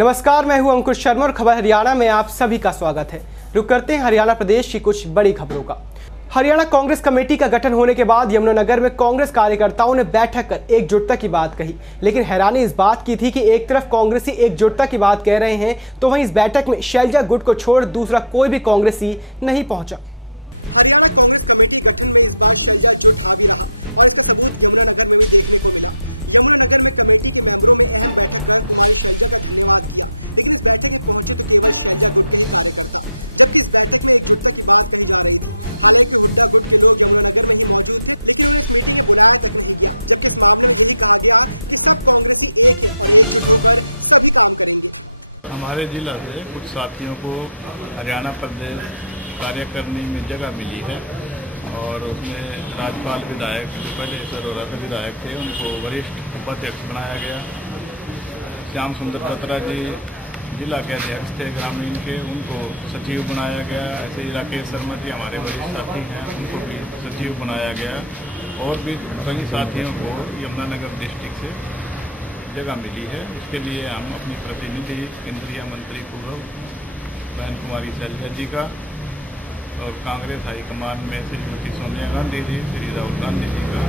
नमस्कार, मैं हूं अंकुश शर्मा और खबर हरियाणा में आप सभी का स्वागत है। रुक करते हैं हरियाणा प्रदेश की कुछ बड़ी खबरों का। हरियाणा कांग्रेस कमेटी का गठन होने के बाद यमुनानगर में कांग्रेस कार्यकर्ताओं ने बैठक कर एकजुटता की बात कही, लेकिन हैरानी इस बात की थी कि एक तरफ कांग्रेसी एकजुटता की बात कह रहे हैं तो वहीं इस बैठक में शैलजा गुट को छोड़ दूसरा कोई भी कांग्रेसी नहीं पहुंचा। हरियाणा कांग्रेस कमेटी गठन में इस बार शैलजा जुट हावी रहा और इसका सबूत यमुनानगर में भी देखने को मिला। यमुनानगर में कमेटी के मेंबरों में अहम बैठक कर कुमारी शैलजा का धन्यवाद किया, लेकिन इस बैठक में पहुंचे तो केवल शैलजा गुट के ही कार्यकर्ता, जबकि इस बैठक में एकजुटता की बात कही जा रही थी। हालांकि हुड्डा गुट के लोग यमुनानगर में ही मौजूद थे, लेकिन उन्हें इस मीटिंग में बुलाया तक नहीं गया, जबकि इस मामले में यही कहा गया कि सब कांग्रेसी एक है और एकजुट होकर सभी काम करेंगे। हमारे जिला से कुछ साथियों को हरियाणा प्रदेश कार्य करने में जगह मिली है और उसमें राज्यपाल विधायक जो पहले सरोरा से विधायक थे उनको वरिष्ठ उपाध्यक्ष बनाया गया। श्याम सुंदर बत्रा जी जिला के अध्यक्ष थे ग्रामीण के, उनको सचिव बनाया गया। ऐसे ही राकेश शर्मा जी हमारे वरिष्ठ साथी हैं, उनको भी सचिव बनाया गया। और भी कई साथियों को यमुनानगर डिस्ट्रिक्ट से जगह मिली है। इसके लिए हम अपनी प्रतिनिधि केंद्रीय मंत्री पूर्व बहन कुमारी शैलजा जी का और कांग्रेस हाईकमान में श्रीमती सोनिया गांधी जी, श्री राहुल गांधी जी का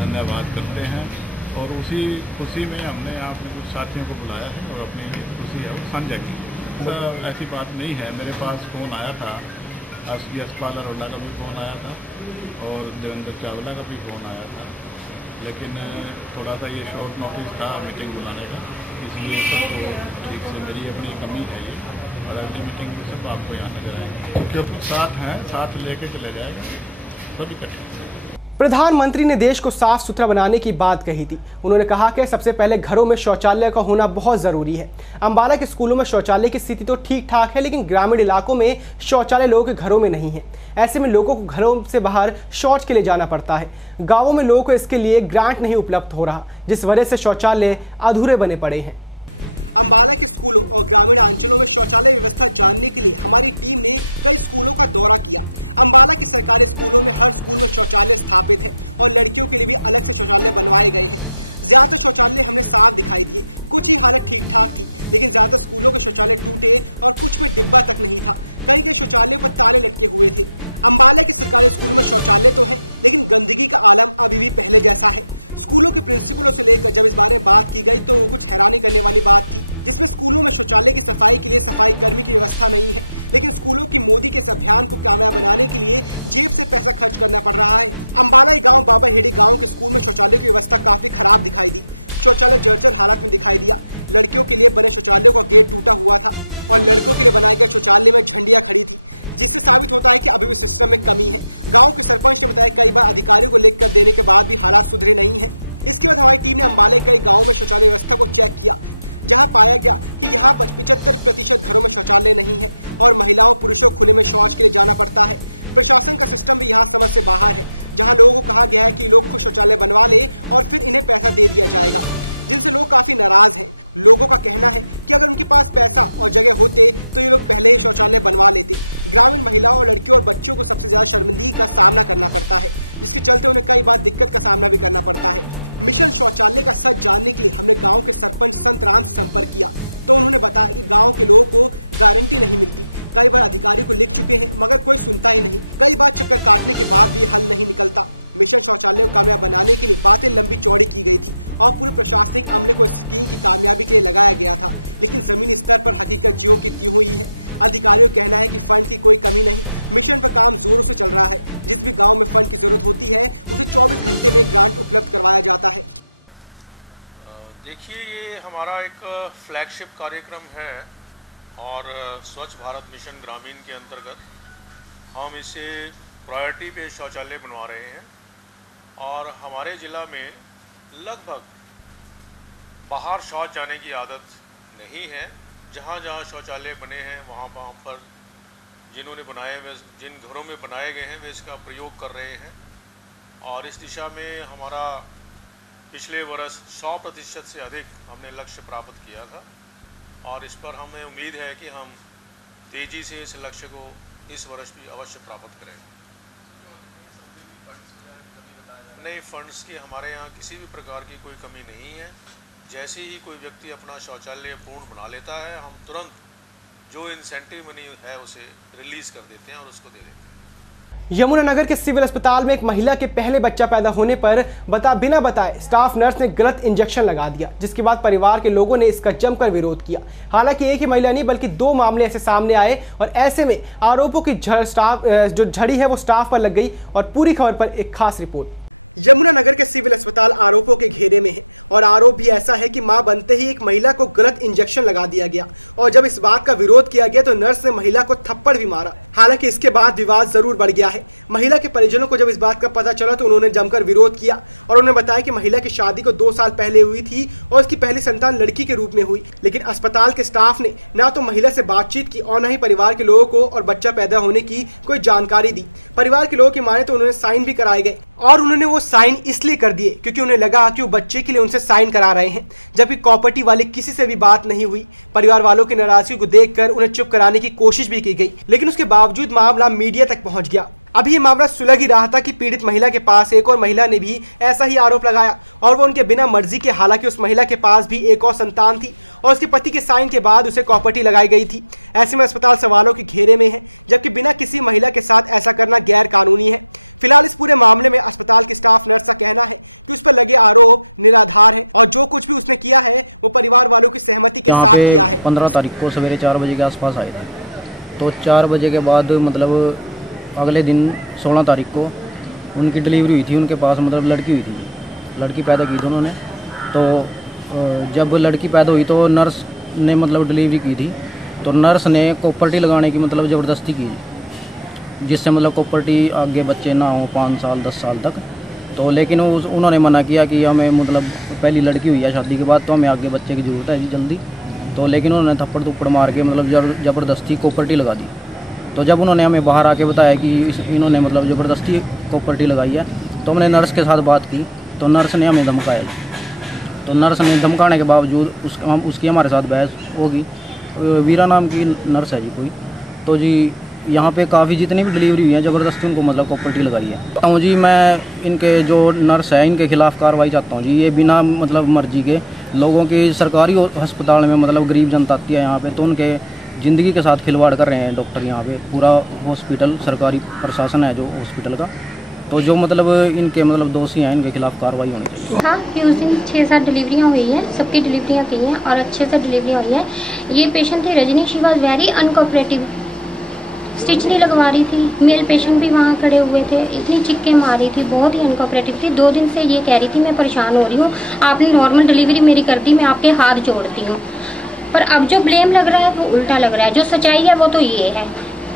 धन्यवाद करते हैं। और उसी खुशी में हमने यहाँ अपने कुछ साथियों को बुलाया है और अपनी खुशी है वो साझा की। ऐसी बात नहीं है, मेरे पास फ़ोन आया था, यशपाल अरोड़ा का भी फ़ोन आया था और देवेंद्र चावला का भी फ़ोन आया था, लेकिन थोड़ा सा ये शॉर्ट नोटिस था मीटिंग बुलाने का, इसलिए सबको ठीक से मेरी अपनी कमी है ये। और अगली मीटिंग में सब आपको यहाँ नजर आएंगे। साथ हैं, साथ लेके चले जाएगा सब इकट्ठे। प्रधानमंत्री ने देश को साफ सुथरा बनाने की बात कही थी। उन्होंने कहा कि सबसे पहले घरों में शौचालय का होना बहुत जरूरी है। अंबाला के स्कूलों में शौचालय की स्थिति तो ठीक ठाक है, लेकिन ग्रामीण इलाकों में शौचालय लोगों के घरों में नहीं है। ऐसे में लोगों को घरों से बाहर शौच के लिए जाना पड़ता है। गाँवों में लोगों को इसके लिए ग्रांट नहीं उपलब्ध हो रहा, जिस वजह से शौचालय अधूरे बने पड़े हैं। अंबाला के स्कूलों और ग्रामीण अंचलों में शौचालय व्यवस्था जानने के लिए हमारी टीम ने कई स्कूलों का दौरा किया। अंबाला के सरकारी स्कूलों में हर स्कूल में शौचालय स्थापित है और लड़कियों के लिए भी अलग से शौचालय बनवाए गए हैं। ज्यादातर शौचालय हमने साफ दिखाई दिए, कुछ ही हालत ठीक ठाक थी, लेकिन ज्यादातर स्कूलों के शौचालय टूटे और कुछ में डिब्बा तक नहीं था। कहीं कहीं शौचालयों पर ताले लटके हुए थे। अंबाला के सरकारी स्कूलों में शौचालय तो है, लेकिन गंदगी का आलम अभी भी पहले जैसा है। स्कूलों के प्रिंसिपलों से लेकर जब इस बारे में बात की गई तो वो कुछ हैरानी करने वाली बात थी, जिसमें स्कूलों में शौचालय की सफाई के लिए सफाई कर्मी की व्यवस्था नहीं है, लेकिन स्कूलों की मोदी के इस अभियान को कामयाब बनाने के लिए जेब से पैसा खर्च करना पड़ रहा है। अंबाला गांव बाबा हेड़ी गांव के स्कूल में शौचालय की व्यवस्था काफी खराब दिखाई दी। शौचालय जर्जर हालत में दिखाई दिया। लड़कियों के लिए बने शौचालयों का गेट टूटा हुआ था और लड़कों के लिए बनाए गए शौचालय में झंडियां खड़ी थी, जिससे साबित होता है कि अभी भी सिस्टम में कमी है। गांव के सरपंच ने बताया कई बार अधिकारियों को लिख कर देने के बाद भी हालात सुधरे नहीं है। इसके बाद हमारी टीम ने अंबाला के कई गाँवों में शौचालय व्यवस्था को चेक किया, जहां पाया गया कि यहाँ 75% घरों में शौचालय नहीं है और महिलाओं पुरुषों खुले में शौच के लिए जाना पड़ता है। प्रशासन का सिस्टम भी यहाँ समझ से बाहर है, जहाँ लोगों को कहा गया है कि लोग खुद शौचालय बनवा ले और फिर इन्हें पैसा दे दिया जाएगा, जिनसे लोग काफी नाराज हैं। लोगों का कहना है कि अगर उनके पास पैसा और जगह होते तो ये लोग पहले ही शौचालय बनवा लेते। ग्रामीण महिलाओं और लड़कियों और बच्चों को सबसे ज्यादा शर्मिंदगी का सामना करना पड़ता है, जिसके चलते उन्हें कई बार दिक्कत का सामना भी करना पड़ता है। मिशन शौचालय का सच जानने के लिए हमने गांव के सरपंच संत राम से संपर्क किया, तो उन्होंने बताया कि गांव के लोगों को गारंटी नहीं मिलती। कई बार अधिकारी को लिख चुके हैं मगर कोई सुनता ही नहीं। कई बार चक्कर काटने के बाद भी हल नहीं निकलता। मिशन शौचालय को कामयाब बनाने के लिए बातें लंबी चौड़ी की गई थी और पूरे प्रशासनिक अमले को इस स्कीम की कामयाबी के लिए लगाया गया था, लेकिन जमीनी स्तर पर हकीकत ज्यों की त्यों ही है। अधिकारियों का कहना है कि फंड की कोई कमी नहीं, मिशन पर काम जोरों से चल रहा है। जिस भी गांव में फंड की जरूरत होती है उसे 24 घंटे में ग्रांट उपलब्ध करवाया जाता है। देखिए, ये हमारा एक फ्लैगशिप कार्यक्रम है और स्वच्छ भारत मिशन ग्रामीण के अंतर्गत हम इसे प्रायोरिटी पे शौचालय बनवा रहे हैं और हमारे ज़िला में लगभग बाहर शौच जाने की आदत नहीं है। जहाँ जहाँ शौचालय बने हैं वहाँ पर जिन्होंने बनाए हुए, जिन घरों में बनाए गए हैं वे इसका प्रयोग कर रहे हैं और इस दिशा में हमारा पिछले वर्ष 100% से अधिक हमने लक्ष्य प्राप्त किया था और इस पर हमें उम्मीद है कि हम तेज़ी से इस लक्ष्य को इस वर्ष भी अवश्य प्राप्त करेंगे। नहीं, फंड्स की हमारे यहाँ किसी भी प्रकार की कोई कमी नहीं है। जैसे ही कोई व्यक्ति अपना शौचालय पूर्ण बना लेता है, हम तुरंत जो इंसेंटिव मनी है उसे रिलीज कर देते हैं और उसको दे देते हैं। यमुनानगर के सिविल अस्पताल में एक महिला के पहले बच्चा पैदा होने पर बिना बताए स्टाफ नर्स ने गलत इंजेक्शन लगा दिया, जिसके बाद परिवार के लोगों ने इसका जमकर विरोध किया। हालांकि एक ही महिला नहीं बल्कि 2 मामले ऐसे सामने आए और ऐसे में आरोपों की झड़ी है वो स्टाफ पर लग गई। और पूरी खबर पर एक खास रिपोर्ट। यमुनानगर के सिविल अस्पताल आरोपों के घेरे में है और आरोप भी ऐसा है कि मां बनते ही एक महिला को गलत इंजेक्शन लगा दिया गया और जब इस बात का विरोध किया गया तो नर्स ने महिला को थप्पड़ भी मारा। हालांकि इसके बाद विवाद जरूर बढ़ गया है। महिला के परिजनों को जब इस बात का पता चला तो उन्होंने जमकर विरोध किया और उन्होंने बताया कि महिला की शादी को 2 साल पहले हुई थी और उसकी पहली संतान लड़की के रूप में हुई, लेकिन अस्पताल के स्टाफ ने ना तो महिला से बातचीत की और न ही परिवार के लोगों को और बच्चा पैदा होने की कोई जानकारी दी। परिवार के लोगों की माने तो उन्होंने साइन भी कराए गए और उन्होंने वो साइन इसलिए कर दिए क्योंकि उन्हें लगा कि वो बच्चे के लिए उनसे साइन करा रहे हैं, जबकि प्रॉपर्टी वाले किसी से भी बात नहीं हुई। परिवार वालों की नाराजगी को देखकर उन्हें चुप कराने की कोशिश भी की गई, लेकिन उसके बावजूद मामला मीडिया तक पहुंच गया। अभी ये मामला सुलझ ही रहा था कि पीड़ित महिला के पास एक और महिला ने भी ऐसा ही आरोप लगाया और वो उनके बिना मर्जी के। हालांकि उस महिला के पास भी एक और संतान थी और उसके पति के साइन के बाद उसे प्रॉपर्टी लगाई गई थी। ऐसे में अस्पताल सवालों के घेरे में है, जबकि बिना किसी महिला के साथ ऐसा करना गैर कानूनी है। फिलहाल इस पूरे मामले में अस्पताल की स्टाफ नर्स का कहना है कि उस पर लगे आरोप निराधार है और जो कुछ भी उसने किया है वो परिवार वालों की सहमति के साथ किया है। 15 तारीख को सवेरे 4 बजे के आसपास आए थे, तो 4 बजे के बाद मतलब अगले दिन 16 तारीख को उनकी डिलीवरी हुई थी। उनके पास मतलब लड़की हुई थी, लड़की पैदा की थी उन्होंने। तो जब लड़की पैदा हुई तो नर्स ने मतलब डिलीवरी की थी, तो नर्स ने प्रॉपर्टी लगाने की मतलब ज़बरदस्ती की, जिससे मतलब प्रॉपर्टी आगे बच्चे ना हो 5 साल 10 साल तक। तो लेकिन उन्होंने मना किया कि हमें मतलब पहली लड़की हुई है शादी के बाद, तो हमें आगे बच्चे की ज़रूरत है जी जल्दी। तो लेकिन उन्होंने थप्पड़ मार के मतलब ज़बरदस्ती प्रॉपर्टी लगा दी। तो जब उन्होंने हमें बाहर आके बताया कि इन्होंने मतलब ज़बरदस्ती प्रॉपर्टी लगाई है, तो हमने नर्स के साथ बात की, तो नर्स ने हमें धमकाया। तो नर्स ने धमकाने के बावजूद उसकी हमारे साथ बहस होगी। वीरा नाम की नर्स है जी कोई, तो जी यहाँ पे काफ़ी जितनी भी डिलीवरी हुई है ज़बरदस्ती उनको मतलब प्रॉपर्टी लगाई है। तो जी मैं इनके जो नर्स है इनके खिलाफ़ कार्रवाई चाहता हूँ जी। ये बिना मतलब मर्जी के लोगों की सरकारी अस्पताल में मतलब गरीब जनता आती है यहाँ पे, तो उनके ज़िंदगी के साथ खिलवाड़ कर रहे हैं डॉक्टर यहाँ पे। पूरा हॉस्पिटल सरकारी प्रशासन है जो हॉस्पिटल का, तो जो मतलब इनके मतलब दोषी हैं इनके खिलाफ कार्रवाई होनी चाहिए। हाँ कि उस दिन 6-7 डिलीवरियाँ हुई हैं, सबकी डिलीवरियाँ की हैं और अच्छे से डिलीवरियाँ हुई हैं। ये पेशेंट थी Rajni, she was very uncooperative, stitch नहीं लगवा रही थी। मेल पेशेंट भी वहाँ खड़े हुए थे, इतनी चिक्के मार रही थी, बहुत ही अनकोऑपरेटिव थी। 2 दिन से ये कह रही थी मैं परेशान हो रही हूँ, आपने नॉर्मल डिलीवरी मेरी कर दी, मैं आपके हाथ जोड़ती हूँ। पर अब जो ब्लेम लग रहा है वो उल्टा लग रहा है, जो सच्चाई है वो तो ये है,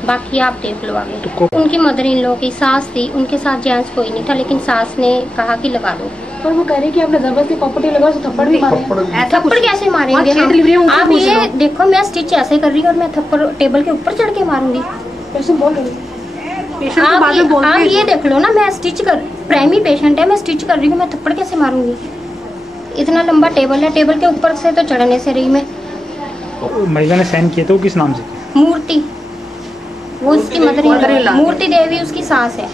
बाकी आप देख लो आगे। तो उनकी मदर इन लॉ की सास थी, उनके साथ जेंट्स कोई नहीं था, लेकिन सास ने कहा कि लगा दो। पर वो कह रहे कि आपने जबरदस्ती प्रॉपर्टी लगा तो थप्पड़ भी मारे। थप्पड़ कैसे मारेंगे हम? आप ये देखो, मैं स्टिच ऐसे कर रही हूँ और मैं थप्पड़ टेबल के ऊपर चढ़ के मारूंगी? पेशेंट बोल रहे हैं, आप ये देख लो ना, मैं स्टिच कर, प्राइमरी पेशेंट है, मैं स्टिच कर रही हूँ, मैं थप्पड़ कैसे मारूंगी? इतना लंबा टेबल है, टेबल के ऊपर से तो चढ़ने से रही मैं। महिला ने साइन किए थे, वो किस नाम से? मूर्ति, वो उसकी मदर, मूर्ति देवी उसकी सास है।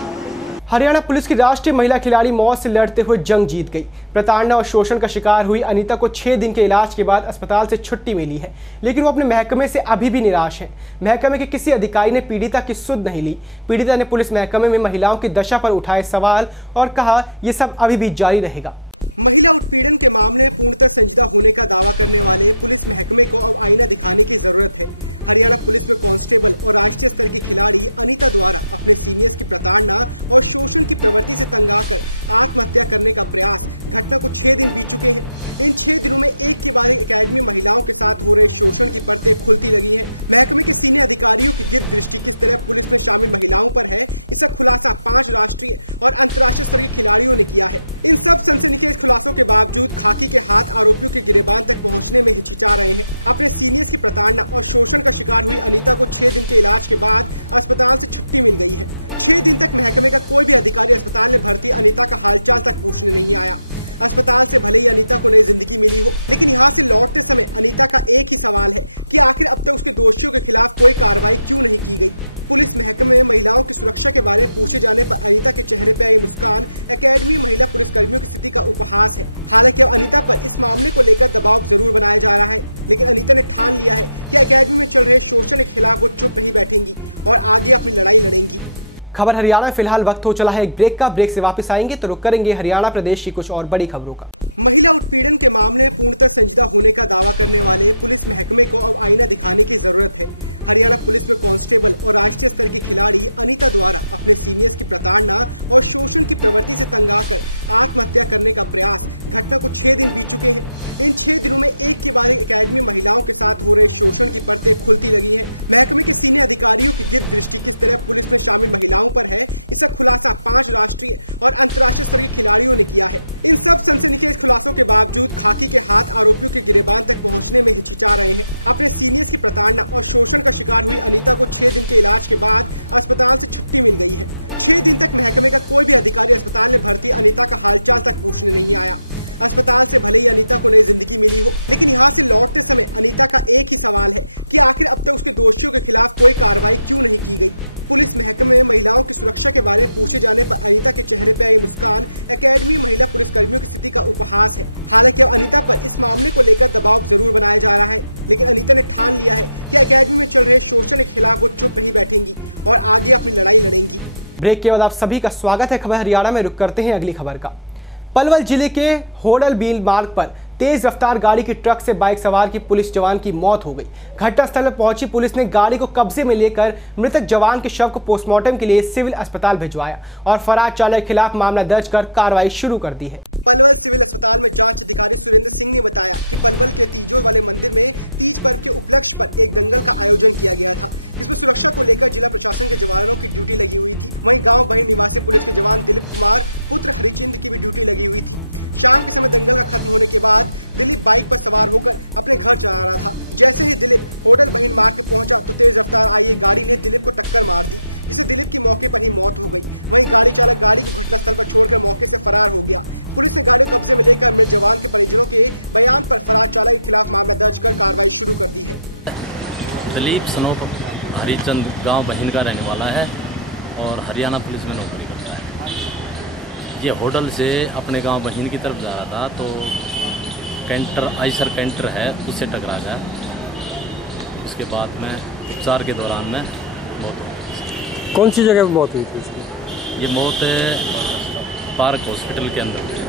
हरियाणा पुलिस की राष्ट्रीय महिला खिलाड़ी मौत से लड़ते हुए जंग जीत गई। प्रताड़ना और शोषण का शिकार हुई अनीता को 6 दिन के इलाज के बाद अस्पताल से छुट्टी मिली है, लेकिन वो अपने महकमे से अभी भी निराश है। महकमे के किसी अधिकारी ने पीड़िता की सुध नहीं ली। पीड़िता ने पुलिस महकमे में महिलाओं की दशा पर उठाए सवाल और कहा यह सब अभी भी जारी रहेगा। महिला उत्पीड़न के मामले में पूर्णतः संजीदा होने का दावा करने वाले पुलिस महकमे को अब आईना दिखाने की जरूरत है। हरियाणा पुलिस में कांस्टेबल और राष्ट्रीय स्तर की खिलाड़ी अनीता द्वारा अपने सीनियर्स की प्रताड़ना और शोषण की प्रवृत्ति से तंग आकर आत्महत्या करने का प्रयास, घटना को 6 दिन बीत चुके हैं। इन 6 दिनों में एक के बाद एक एकेडमी महिलाओं के साथ हो रहे शोषण की परतें खुलती लगी हैं। महकमे के सीनियर अधिकारियों की गिद्ध दृष्टि किस तरह पुलिस में शामिल महिलाओं पर है, इसका खुलासा 5 राष्ट्रीय और अंतर्राष्ट्रीय स्तर के खिलाड़ियों ने किया है। इन सब सनसनीखेज खुलासों के बावजूद खाकी के हाथ आरोपियों के गिरेबान तक पहुँचने में हिचकिचा रहे हैं। अपने सीनियर्स की प्रताड़ना और शोषण शिकार हुई अनीता को 6 दिन के इलाज के बाद अस्पताल से छुट्टी मिल गई है। 6 दिन तक महकमे का कोई भी अधिकारी अस्पताल में भर्ती अनीता का हालचाल तक पूछने नहीं आया। अस्पताल से भले ही अनीता को नई जिंदगी मिली हो, लेकिन यहाँ से लौटते समय अनीता का एक ही सवाल है कि आखिर अब तक उसके दोषियों के खिलाफ कोई कार्रवाई क्यों नहीं की गई। पुलिस महकमे में महिलाओं की सुरक्षा के बारे में पूछे जाने पर अनीता के चेहरे पर आई मुस्कान एकेडमी महिला पुलिसकर्मियों की स्थिति का उपहास है। हालांकि अब अनीता पर इस मामले को लेकर दबाव जरूर बनाया जा रहा है, लेकिन अनीता ने ठान लिया है कि एकेडमी में चल रहे शोषण के खिलाफ वो चुप नहीं बैठेंगी और आगे अपनी लड़ाई लड़ेंगी। खबर हरियाणा में फिलहाल वक्त हो चला है एक ब्रेक का। ब्रेक से वापस आएंगे तो रुक करेंगे हरियाणा प्रदेश की कुछ और बड़ी खबरों का। महिला उत्पीड़न के मामले में पूर्णतः संजीदा होने का दावा करने वाले पुलिस महकमे को अब आईना दिखाने की जरूरत है। हरियाणा पुलिस में कांस्टेबल और राष्ट्रीय स्तर की खिलाड़ी अनीता द्वारा अपने सीनियर्स की प्रताड़ना और शोषण की प्रवृत्ति से तंग आकर आत्महत्या करने का प्रयास घटना को 6 दिन बीत चुके हैं। इन 6 दिनों में एक के बाद एक एकेडमी महिलाओं के साथ हो रहे शोषण की परतें खुलती लगी हैं। महकमे के सीनियर अधिकारियों की गिरफ्त दृष्टि किस तरह पुलिस में शामिल महिलाओं पर है, इसका खुलासा 5 राष्ट्रीय और अंतर्राष्ट्रीय स्तर के खिलाड़ियों ने किया है। इन सब सनसनीखेज खुलासों के बावजूद खाकी के हाथ आरोपियों के गिरेबान तक पहुँचने में हिचकिचा रहे हैं। अपने सीनियर्स की प्रताड़ना और शोषण शिकार हुई अनीता को 6 दिन के इलाज के बाद अस्पताल से छुट्टी मिल गई है। 6 दिन तक महकमे का कोई भी अधिकारी अस्पताल में भर्ती अनीता का हालचाल तक पूछने नहीं आया। अस्पताल से भले ही अनीता को नई जिंदगी मिली हो, लेकिन यहाँ से लौटते समय अनीता का एक ही सवाल है कि आखिर अब तक उसके दोषियों के खिलाफ कोई कार्रवाई क्यों नहीं की गई। पुलिस महकमे में महिलाओं की सुरक्षा के बारे में पूछे जाने पर अनीता के चेहरे पर आई मुस्कान एकेडमी महिला पुलिसकर्मियों की स्थिति का उपहास है। हालांकि अब अनीता पर इस मामले को लेकर दबाव जरूर बनाया जा रहा है, लेकिन अनीता ने ठान लिया है कि एकेडमी में चल रहे शोषण के खिलाफ वो चुप नहीं बैठेंगी और आगे अपनी लड़ाई लड़ेंगी। ब्रेक के बाद आप सभी का स्वागत है खबर हरियाणा में। रुक करते हैं अगली खबर का। पलवल जिले के होडल बील मार्ग पर तेज रफ्तार गाड़ी की ट्रक से बाइक सवार की पुलिस जवान की मौत हो गई। घटनास्थल पर पहुंची पुलिस ने गाड़ी को कब्जे में लेकर मृतक जवान के शव को पोस्टमार्टम के लिए सिविल अस्पताल भिजवाया और फरार चालक के खिलाफ मामला दर्ज कर कार्रवाई शुरू कर दी है। पलवल सिविल अस्पताल में जांच अधिकारी सुरेंद्र सिंह ने बताया कि पलवल के तीजोर वाले मंदिर में तीज पर्व के उपलक्ष्य पर एक दंगल का आयोजन किया गया था। इसमें सुरक्षा को लेकर जिला प्रशासन के जवानों की ड्यूटी लगी हुई थी। वहीं गांव बहिन निवासी पुलिस के जवान दिलीप कुमार पुत्र हरिचंद की भी ड्यूटी लगी हुई थी। शाम के समय दंगल का खत्म होने के बाद दिलीप बाइक पर सवार होकर अपने घर जा रहा था। जैसे ही दिलीप होटल बहिन मार्ग पे पहुंचा तो तेज रफ्तार आई एक गाड़ी ने दिलीप को टक्कर मार दी, जिससे दिलीप की मौके पर ही मौत हो गई। वहीं गाड़ी चालक गाड़ी को घटनास्थल पर छोड़कर मौके से फरार हो गया। पुलिस ने गाड़ी को कब्जे में लेकर मृत जवान के परिजनों के बयान पर फरार चालक के खिलाफ मामला दर्ज कर कार्रवाई शुरू कर दी है। दिलीप सनोप हरिचंद गांव बहिन का रहने वाला है और हरियाणा पुलिस में नौकरी करता है। ये होटल से अपने गांव बहिन की तरफ जा रहा था तो कैंटर आइसर कैंटर है उससे टकरा गया। उसके बाद में उपचार के दौरान में मौत हो गई। कौन सी जगह पर मौत हुई थी इसकी? ये मौत पार्क हॉस्पिटल के अंदर।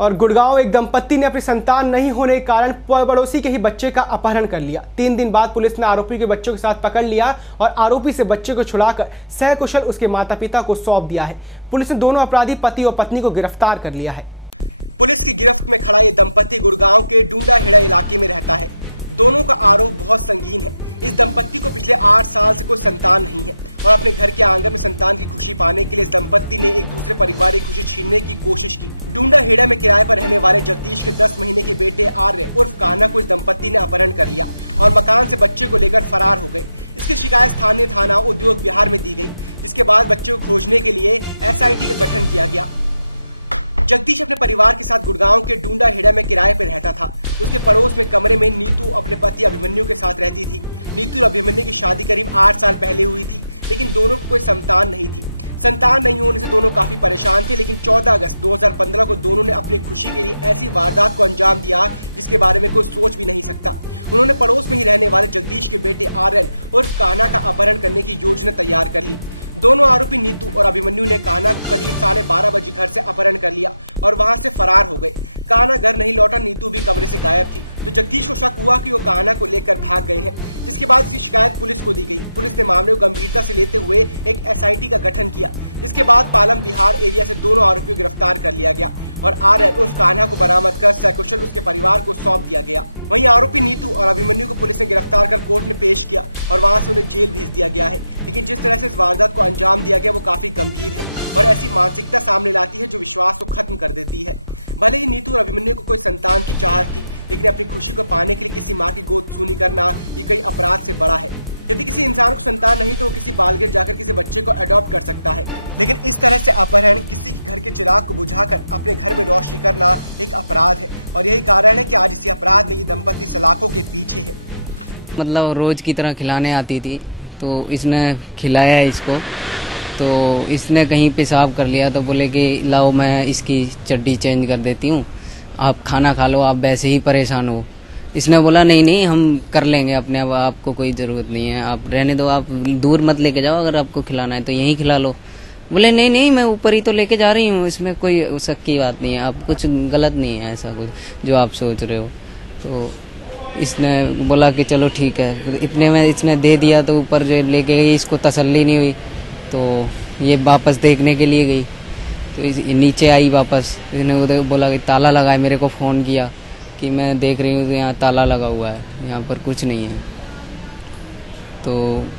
और गुड़गांव एक दंपत्ति ने अपनी संतान नहीं होने के कारण पड़ोसी के ही बच्चे का अपहरण कर लिया। 3 दिन बाद पुलिस ने आरोपी के बच्चों के साथ पकड़ लिया और आरोपी से बच्चे को छुड़ाकर सकुशल उसके माता पिता को सौंप दिया है। पुलिस ने दोनों अपराधी पति और पत्नी को गिरफ्तार कर लिया है। पुलिस की गिरफ्त में खड़ा ये दंपत्ति गुड़गांव के डूंडाहेड़ा इलाके में रहता है। दोनों का आरोप बहुत संगीन है। इस दंपत्ति को पिछले 8 साल से कोई संतान नहीं है और अपने घर के आंगन में संतान की खुशी पाने के लिए इस दंपत्ति ने एक दूसरे परिवार की खुशी छीनने की कोशिश की। डूंडाहेड़ा में किराए पर रहने वाले जगदीश के 10 महीने के बेटे आर्य उर्फ कान्हा को इस दंपत्ति ने अपहरण कर लिया और मकान से बच्चे को लेकर फरार हो गए। इसकी शिकायत स्थानीय थाना उद्योग विहार में दी गई, जिसके बाद बच्चे को खोजने के लिए SIT का गठन किया गया। जगदीश अपने परिवार के साथ गुड़गांव के डूंडाहेड़ा में किराए पर रहता था। उसके पड़ोस में कमरे में नीतू अपने पति अभिमन्यु के साथ रहती थी। नीतू और अभिमन्यु की शादी करीब 8 साल पहले हुई थी, लेकिन दोनों को कोई संतान नहीं थी। संतान नहीं होने से दोनों काफी परेशान थे, लेकिन 14 अगस्त 2015 को दोनों ने अपनी खुशी के लिए ऐसी वारदात को अंजाम दिया जिसके बारे में कोई सोच भी नहीं सकता। उन्होंने पड़ोस में ही रहने वाले जगदीश के बेटे आर्यन उर्फ कान्हा का अपहरण करने की योजना तैयार कर ली। दोनों आरोपी नीतू और अभिमन्यु ने कान्हा को करीब 12:30 बजे घर से अपहरण कर लिया और वहां से फरार हो गए। कान्हा घर नहीं लौटा, नीतू भी कमरे से गायब थी, तो जगदीश को शक हुआ कि वो कान्हा को लेकर भाग गए हैं, जिसके बाद इसकी शिकायत पुलिस को दी गई। पुलिस ने मामले को गंभीरता से लेते हुए एक SIT का गठन किया, जिसके बाद पालम बिहार एरिया से दोनों आरोपियों को गिरफ्तार कर लिया गया और आर्यन उर्फ कान्हा को बरामद कर सकुशल उसके परिवार को सौंप दिया गया। वहीं आरोपी नीतू और अभिमन्यु को पुलिस ने गिरफ्तार कर कोर्ट में पेश किया और वहां से उन्हें जेल भेज दिया गया है। लेकिन जिस तरह से इस वारदात को अंजाम दिया गया वो काफी गंभीर है और ऐसी मानसिकता सामने लाती है जो विश्वास को खत्म कर देती है। भले ही नीतू और अभिमन्यु को कोई संतान की चाहत थी, लेकिन अपनी खुशी को पाने के लिए किसी माँ की गोद सूनी करना ये कई अपराध से बड़ा है। यदि किसी इंसान को संतान नहीं तो वो किसी बालगृह जाकर किसी बच्चे को अडॉप्ट कर सकता है, लेकिन इस तरह से अपहरण, किसी के घर के चिराग को बुझाकर अपने घर में रोशनी करना एक अपराध है और यही कारण है कि आज इसी अपराध में ये दंपत्ति सलाखों के पीछे है। मतलब रोज की तरह खिलाने आती थी, तो इसने खिलाया इसको, तो इसने कहीं पेशाब कर लिया तो बोले कि लाओ मैं इसकी चड्डी चेंज कर देती हूँ, आप खाना खा लो, आप वैसे ही परेशान हो। इसने बोला नहीं नहीं हम कर लेंगे अपने आप, आपको कोई ज़रूरत नहीं है, आप रहने दो, आप दूर मत लेके जाओ, अगर आपको खिलाना है तो यहीं खिला लो। बोले नहीं नहीं मैं ऊपर ही तो लेके जा रही हूँ, इसमें कोई शक की बात नहीं है, आप कुछ गलत नहीं है ऐसा कुछ जो आप सोच रहे हो। तो इसने बोला कि चलो ठीक है, इतने में इसने दे दिया, तो ऊपर जो लेके गई इसको तसल्ली नहीं हुई, तो ये वापस देखने के लिए गई, तो नीचे आई वापस, इसने उधर बोला कि ताला लगा है, मेरे को फ़ोन किया कि मैं देख रही हूँ तो यहाँ ताला लगा हुआ है, यहाँ पर कुछ नहीं है। तो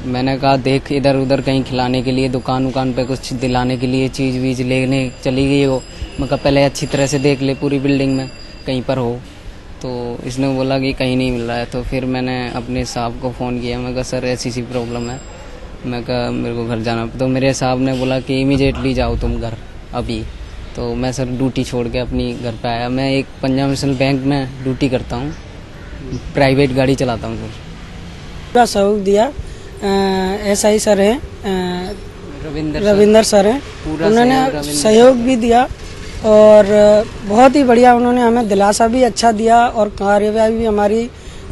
मैंने कहा देख इधर उधर कहीं खिलाने के लिए, दुकान उकान पे कुछ दिलाने के लिए चीज़ वीज लेने चली गई हो। मैं कहा पहले अच्छी तरह से देख ले पूरी बिल्डिंग में कहीं पर हो। तो इसने बोला कि कहीं नहीं मिल रहा है। तो फिर मैंने अपने साहब को फ़ोन किया, मैं कहा सर ऐसी सी प्रॉब्लम है, मैं कहा मेरे को घर जाना। तो मेरे साहब ने बोला कि इमीडिएटली जाओ तुम घर अभी। तो मैं सर ड्यूटी छोड़ के अपनी घर पे आया। मैं एक पंजाब नेशनल बैंक में ड्यूटी करता हूँ, प्राइवेट गाड़ी चलाता हूँ सर। पूरा सहयोग दिया SI सर हैं, रविंदर सर हैं, उन्होंने सहयोग भी दिया और बहुत ही बढ़िया उन्होंने हमें दिलासा भी अच्छा दिया और कार्यवाही भी हमारी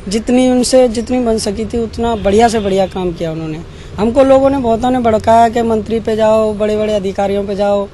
जितनी बन सकी थी उतना बढ़िया से बढ़िया काम किया उन्होंने। हमको लोगों ने बहुतों ने भड़काया कि मंत्री पे जाओ, बड़े बड़े अधिकारियों पे जाओ,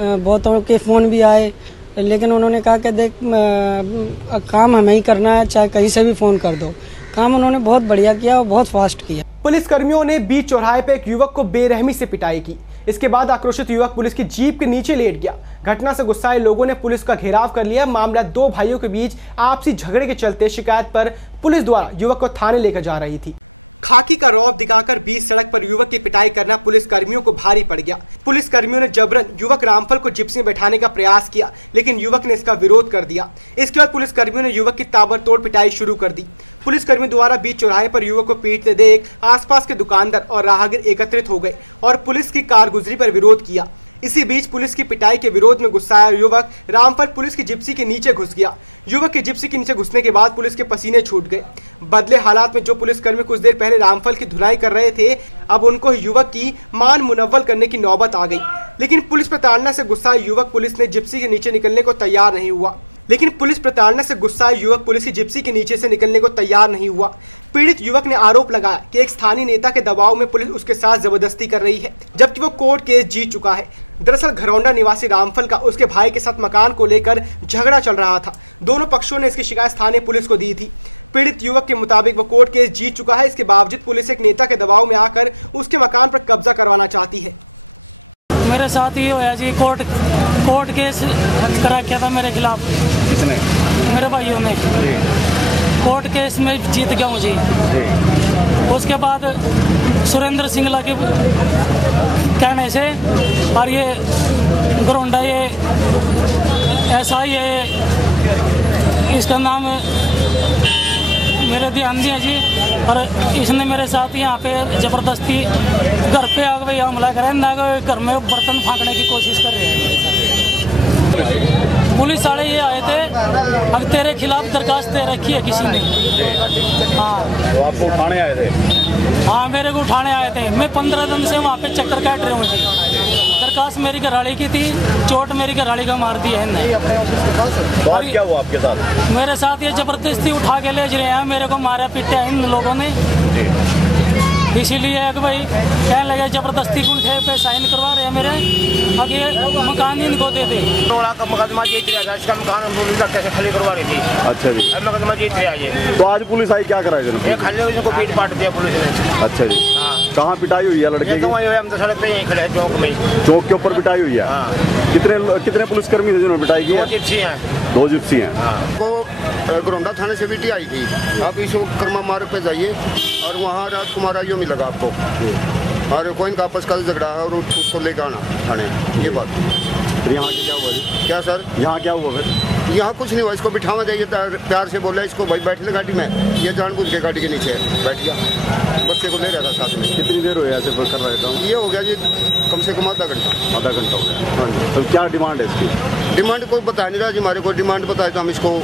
बहुतों के फ़ोन भी आए, लेकिन उन्होंने कहा कि देख काम हमें ही करना है, चाहे कहीं से भी फ़ोन कर दो। काम उन्होंने बहुत बढ़िया किया और बहुत फास्ट किया। पुलिस कर्मियों ने बीच चौराहे पे एक युवक को बेरहमी से पिटाई की। इसके बाद आक्रोशित युवक पुलिस की जीप के नीचे लेट गया। घटना से गुस्साए लोगों ने पुलिस का घेराव कर लिया। मामला दो भाइयों के बीच आपसी झगड़े के चलते शिकायत पर पुलिस द्वारा युवक को थाने लेकर जा रही थी। खाकी का रौब दिखाकर बीच सड़क पर युवक की पिटाई करना पुलिस कर्मियों को भारी पड़ गया। पुलिस कर्मियों ने जबरन युवक रामफल को जिप्सी में बैठाने का प्रयास किया, लेकिन युवक ने इसका विरोध कर दिया। इसके बाद पुलिस कर्मियों ने युवक की ताबड़तोड़ पिटाई शुरू कर दी। पुलिस कर्मियों द्वारा बीच चौराहे पर युवक को पीटते देख आसपास के दुकानदार और राहगीर एकत्रित हो गए और पुलिस की कारगुजरी पर विरोध किया। इसी बीच पुलिस की पिटाई के विरोध में गुस्साया युवक रामफल पुलिस की जिप्सी के नीचे घुस गया। युवक के जिप्सी के नीचे घुसने के बाद पुलिस के पसीने छूट गए। बदले हालात में जो पुलिसकर्मी कुछ देर पहले रामफल की धुलाई कर रहे थे, अब उनको युवक की मान मुनव्वल करने की नौबत आ गई। लेकिन पुलिस प्रताड़ना से गुस्साए युवक पुलिस ने जिप्सी के नीचे निकलने को तैयार नहीं हुआ। पुलिस की जिप्सी के नीचे से निकलने को तैयार नहीं हुआ। पीड़ित युवक ने आरोप लगाया कि एक स्थानीय नेता के दबाव में पुलिस उसके साथ जबरदस्ती कर रही है, जबकि वो कोर्ट केस जीत चुका है। दरअसल घरौंडा निवासी रामफल का उसके भाई के साथ मकान को लेकर झगड़ा चल रहा था। दोनों पक्षों ने इसकी शिकायत स्थानीय पुलिस को दी थी। पीड़ित युवक के मुताबिक वो कोर्ट केस जीत चुका है। इसके बावजूद पुलिस एक नेता के दबाव में आकर उसके मकान पर कब्जा करवाना चाहती है। मेरे साथ ये होया जी, कोर्ट केस करा किया था मेरे खिलाफ। किसने? मेरे भाइयों ने। कोर्ट केस में जीत गया हूँ जी। उसके बाद सुरेंद्र सिंगला के कहने से और ये घरौंडा ये ऐसा ही है, इसका नाम मेरे ध्यान दिया जी, और इसने मेरे साथ यहाँ पे जबरदस्ती घर पे आ गए हमला करे ना, घर में बर्तन फाँकने की कोशिश कर रहे हैं। पुलिस वाले ये आए थे, अब तेरे खिलाफ दरखास्त दे रखी है किसी ने। हाँ, तो आपको उठाने आए थे? हाँ, मेरे को उठाने आए थे। मैं 15 दिन से वहाँ पे चक्कर काट रहा हूँ जी। दरखास्त मेरी घरवाली की थी, चोट मेरी घरवाली का मार दी है इनने। तो आज क्या हुआ आपके साथ? मेरे साथ ये जबरदस्ती उठा के ले रहे हैं, मेरे को मारा पीटा है इन लोगों ने। इसीलिए भाई कहने लगे जबरदस्ती गुंठे पे साइन करवा रहे हैं मेरे, अब ये मकान इनको दे दे। टोला का मुकदमा जीत रहा था, इसका मकान कैसे खाली करवा रही थी। अच्छा जी, अब मुकदमा जीत रहा है। तो आज पुलिस आई, क्या कराया ये खाली इनको पीट पाट दिया पुलिस ने। अच्छा जी, कहाँ पिटाई हुई है लड़के की? हम तो सड़क पे यहीं खड़े हैं, चौक में। चौक के ऊपर पिटाई हुई है। कितने पुलिसकर्मी थे जिन्होंने पिटाई की? 2 जिप्सी हैं। 2 जिप्सी हैं। वो घरौंडा थाने से बीटी आई थी। आप इस कर्मा मार्ग पे जाइए और वहाँ राजकुमार आइयो मिलेगा आपको, और कोई इनका आपस का झगड़ा है और उसको लेकर आना थाने। ये बात। फिर यहाँ क्या हुआ? क्या सर, यहाँ क्या हुआ फिर? यहाँ कुछ नहीं हुआ, इसको बिठावा जाइए, प्यार से बोला इसको भाई बैठ ले गाड़ी में, ये जानबूझ के गाड़ी के नीचे बैठ गया, बच्चे को ले रहा था साथ में। कितनी देर हो गया ऐसे कर रहा था? ये हो गया जी कम से कम आधा घंटा हो गया। हाँ जी। तो क्या डिमांड है इसकी? डिमांड कोई बता नहीं रहा जी, हमारे को डिमांड बताए तो हम इसको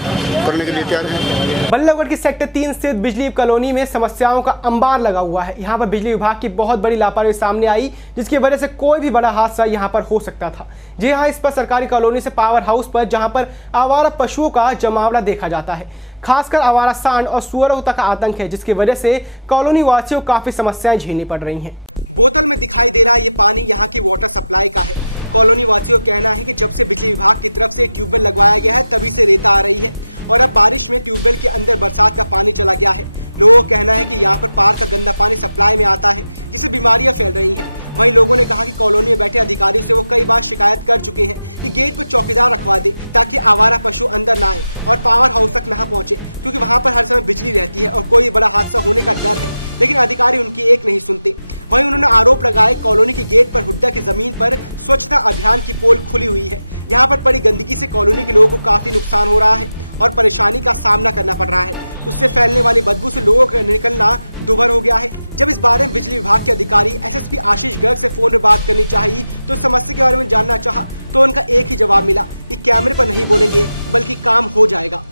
करने के लिए तैयार हैं। बल्लभगढ़ की सेक्टर 3 स्थित बिजली कॉलोनी में समस्याओं का अंबार लगा हुआ है। यहाँ पर बिजली विभाग की बहुत बड़ी लापरवाही सामने आई, जिसकी वजह से कोई भी बड़ा हादसा यहाँ पर हो सकता था। जी हाँ, इस पर सरकारी कॉलोनी से पावर हाउस पर, जहाँ पर आवारा पशुओं का जमावड़ा देखा जाता है, खासकर आवारा सांड और सुअरों तक का आतंक है, जिसकी वजह से कॉलोनी वासियों को काफी समस्याएं झेलनी पड़ रही हैं। बोतल में दिखाई दे रहा ये पानी यहाँ की वाटर सप्लाई का है। कॉलोनी वासियों का कहना है कि जब से बिजली विभाग की तरफ से ट्यूबवेल लगवाया गया है तभी से रेता आ रही है और अब बारिश में ट्यूबवेल के अंदर बरसात का पानी चला गया है। लोगों का कहना है कि यहाँ पर पार का गंदा पानी सप्लाई में आता है, जिससे बीमारियां फैल रही हैं। वहीं लोगों ने कहा कि कॉलोनी में बैठे अधिकारियों से वो कई बार शिकायत कर चुके हैं कि गेट पर चौकीदार रखवा दे ताकि आवारा पशु अंदर ना आए और पावर हाउस तक ना पहुंचे, क्योंकि वहां पर हर समय बिजली रहती है और कोई बड़ा हादसा होने का डर है, लेकिन अधिकारी उनकी एक नहीं सुनते। वहीं उन्होंने आरोप लगाए कॉलोनी के गेट पर हुड्डा की जमीन पर स्वच्छता अभियान की पोल खुली हुई है। यहाँ पर पड़ी गंदगी से कॉलोनी के लोगों को काफी नुकसान हो रहा है और परेशानी का सामना करना पड़ रहा है। उससे फैलने वाली बदबू से लोगों का निकलना दुभर हो गया है। जब इस बारे में बिजली विभाग के अधिकारी एसएसपी आशीष गर्ग से फोन पर बात करनी चाहिए तो समस्या के बारे में जानना चाहा तो उनका एक ही जवाब मिला कि कैमरे पर नहीं बोलेंगे बल्कि काम हो जाएगा।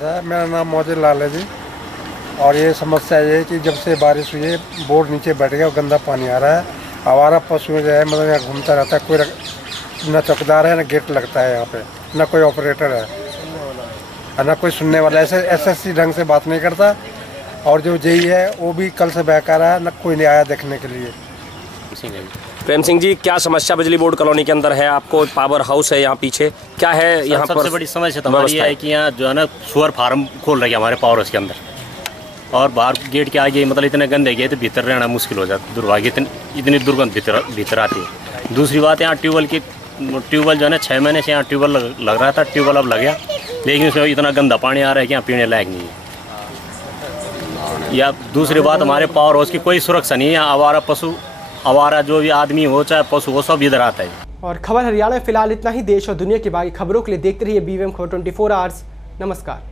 मेरा नाम मोहम्मद लाल है जी, और ये समस्या ये है कि जब से बारिश हुई है बोर्ड नीचे बैठ गया, गंदा पानी आ रहा है, आवारा पशु जो है मतलब यहाँ घूमता रहता है, कोई न चौकीदार है न गेट लगता है यहाँ पे, न कोई ऑपरेटर है न कोई सुनने वाला, ऐसे एसएससी ढंग से बात नहीं करता, और जो जेई है वो भी कल से बेकार है, न कोई नहीं आया देखने के लिए। प्रेम सिंह जी, क्या समस्या बिजली बोर्ड कॉलोनी के अंदर है? आपको पावर हाउस है यहाँ पीछे, क्या है यहाँ पर? सबसे बड़ी समस्या तो हमारी है कि यहाँ जो है ना सुअर फार्म खोल रहे हैं हमारे पावर हाउस के अंदर, और बाहर गेट के आगे मतलब इतने गंदे गए तो भीतर रहना मुश्किल हो जाता है, दुर्भाग्य इतनी दुर्गंध भीतर आती है। दूसरी बात यहाँ ट्यूबवेल जो है ना 6 महीने से यहाँ ट्यूबवेल लग रहा था, ट्यूबवेल अब लग गया, लेकिन उसमें इतना गंदा पानी आ रहा है कि यहाँ पीने लायक नहीं है। या दूसरी बात हमारे पावर हाउस की कोई सुरक्षा नहीं है, आवारा पशु, आवारा जो भी आदमी हो चाहे पशु हो सब इधर आता है। और खबर हरियाणा में फिलहाल इतना ही। देश और दुनिया की बाकी खबरों के लिए देखते रहिए BVM खबर 24 आवर्स। नमस्कार।